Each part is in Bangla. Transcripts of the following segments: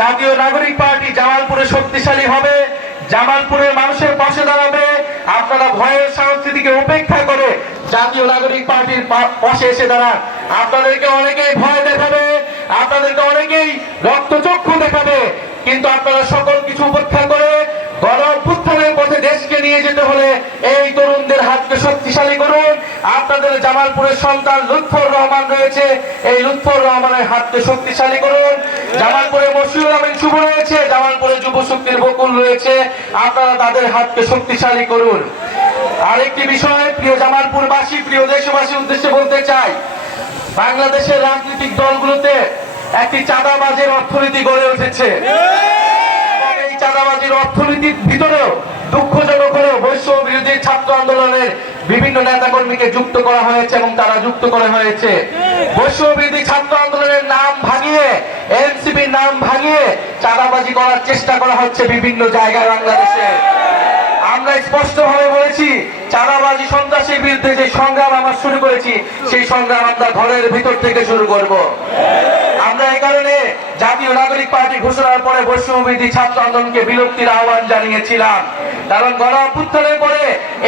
জাতীয় নাগরিক পার্টি জামালপুরে শক্তিশালী হবে, জামালপুরের মানুষের পাশে দাঁড়াবে। আপনারা ভয়ের সংস্কৃতিকে উপেক্ষা করে জাতীয় নাগরিক পার্টির পাশে এসে দাঁড়ান। আপনাদেরকে অনেকেই ভয় দেখাবে, আপনাদেরকে অনেকেই রক্তচক্ষু দেখাবে, কিন্তু আপনারা সকল কিছু উপেক্ষা করে গণ অভ্যুত্থানের পথে দেশকে নিয়ে যেতে হলে এই তরুণদের হাতকে শক্তিশালী করুন। আপনাদের জামালপুরের সন্তান লুৎফর রহমান রয়েছে, এই লুৎফর রহমানের হাতকে শক্তিশালী করুন। জামালপুরে মশিউর আমিন শুভ রয়েছে, জামালপুরে যুব শক্তির বকুল রয়েছে, আপনারা তাদের হাতকে শক্তিশালী করুন। আরেকটি বিষয়, প্রিয় জামালপুরবাসী, প্রিয় দেশবাসীর উদ্দেশ্যে বলতে চাই, বাংলাদেশের রাজনৈতিক দলগুলোতে একটি চাঁদাবাজের অর্থনীতি গড়ে উঠেছে। এই চাঁদাবাজির অর্থনীতির ভিতরেও দুঃখজনক হলেও বৈষম্য বিরোধী ছাত্র আন্দোলনের বিভিন্ন নেতাকর্মীকে যুক্ত করা হয়েছে এবং তারা যুক্ত করা হয়েছে। বৈষম্য বিরোধী ছাত্র আন্দোলনের নাম ভাঙিয়ে, এনসিপির নাম ভাঙিয়ে চাঁদাবাজি করার চেষ্টা করা হচ্ছে বিভিন্ন জায়গায় বাংলাদেশে। আমরা স্পষ্টভাবে বলেছি, চাঁদাবাজি সন্ত্রাসের বিরুদ্ধে যে সংগ্রাম আমরা শুরু করেছি, সেই সংগ্রাম আমরা ঘরের ভিতর থেকে শুরু করব। আমরা এই কারণে জাতীয় নাগরিক পার্টি ঘোষণার পরে বৈষম্য বিরোধী ছাত্র আন্দোলনকে বিলুপ্তির আহ্বান জানিয়েছিলাম। কারণ গণ অভ্যুত্থানের পরে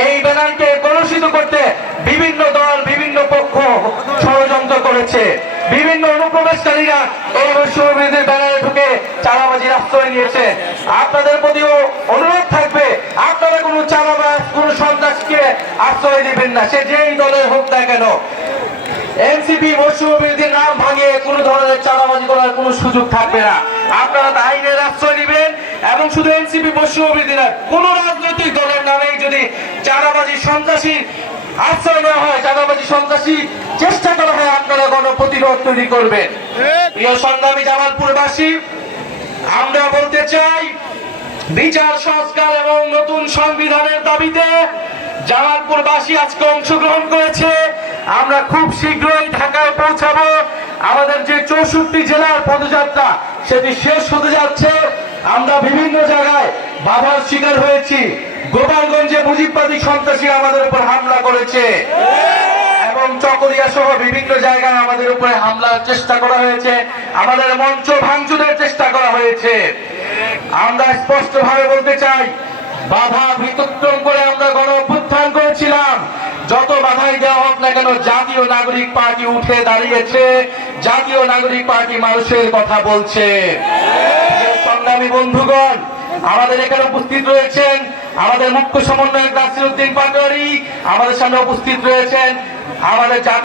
এই ব্যানারকে কলুষিত করতে বিভিন্ন দল, বিভিন্ন পক্ষ ষড়যন্ত্র করেছে। বিভিন্ন অনুপ্রবেশকারীরা এই বৈষম্য বিরোধী ব্যানারে ঢুকে চাঁদাবাজির আশ্রয় নিয়েছে। আপনাদের প্রতিও অনুরোধ থাকবে, আপনারা কোনো চাঁদাবাজ, কোনো সন্ত্রাসকে আশ্রয় দিবেন না, সে যেই দলের হোক না কেন। এনসিপি বৈষম্য বিরোধীর নাম ভাঙিয়ে কোন ধরনের চাঁদাবাজি করার কোনো সুযোগ থাকবে না। আপনারা আইনের আশ্রয় নেবেন এবং শুধু এনসিপি বৈষম্য বিরোধী না, কোন রাজনৈতিক দলের নামেই যদি চাঁদাবাজি, সন্ত্রাসী আশ্রয় নেওয়া হয়, চাঁদাবাজি, সন্ত্রাসী চেষ্টা করা হয়, আপনারা গণপ্রতিরোধ তৈরি করবেন। প্রিয় সংগ্রামী জামালপুরবাসী, আমরা বলতে চাই, বিচার সংস্কার এবং নতুন সংবিধানের দাবিতে জামালপুরবাসী আজকে অংশগ্রহণ করেছে। আমরা খুব শীঘ্রই ঢাকায় পৌঁছাবো। আমাদের যে 64 জেলার পদযাত্রা, সেটি শেষ হতে যাচ্ছে। আমরা বিভিন্ন জায়গায় বাধার শিকার হয়েছি। গোপালগঞ্জে মুজিববাদী সন্ত্রাসী আমাদের উপর হামলা করেছে এবং চকরিয়া সহ বিভিন্ন জায়গায় আমাদের উপরে হামলার চেষ্টা করা হয়েছে, আমাদের মঞ্চ ভাঙচুরের চেষ্টা করা হয়েছে। আমরা স্পষ্টভাবে বলতে চাই, বাধা অতিক্রম করে আমরা গণ অভ্যুত্থান করেছিলাম। যত বাধাই দেওয়া হোক না কেন, জাতীয় নাগরিক পার্টি উঠে দাঁড়িয়েছে, জাতীয় নাগরিক পার্টি মানুষের কথা বলছে। সংগ্রামী বন্ধুগণ, আমাদের এখানে উপস্থিত রয়েছেন আমাদের মুখ্য সমন্বয়ক নাসির উদ্দিন পাটোয়ারি, আমাদের সামনে উপস্থিত রয়েছেন আমাদের